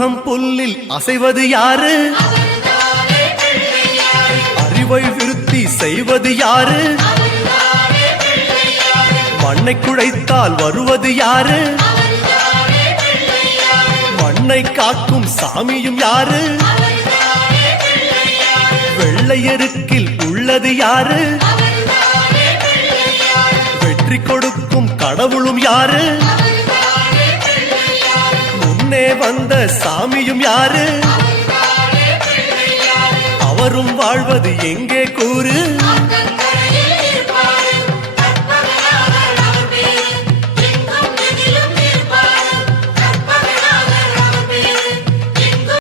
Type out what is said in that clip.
அருகம் புல்லில் அசைவது யாரு? அறிவை விருத்தி செய்வது யாரு? மண்ணை குழைத்தால் வருவது யாரு? மண்ணை காக்கும் சாமியும் யாரு? வெள்ளையருக்கில் உள்ளது யாரு? வெற்றி கொடுக்கும் கடவுளும் யாரு? முன்னே வந்த சாமியும் யாரு? அவரும் வாழ்வது எங்கே கூறு?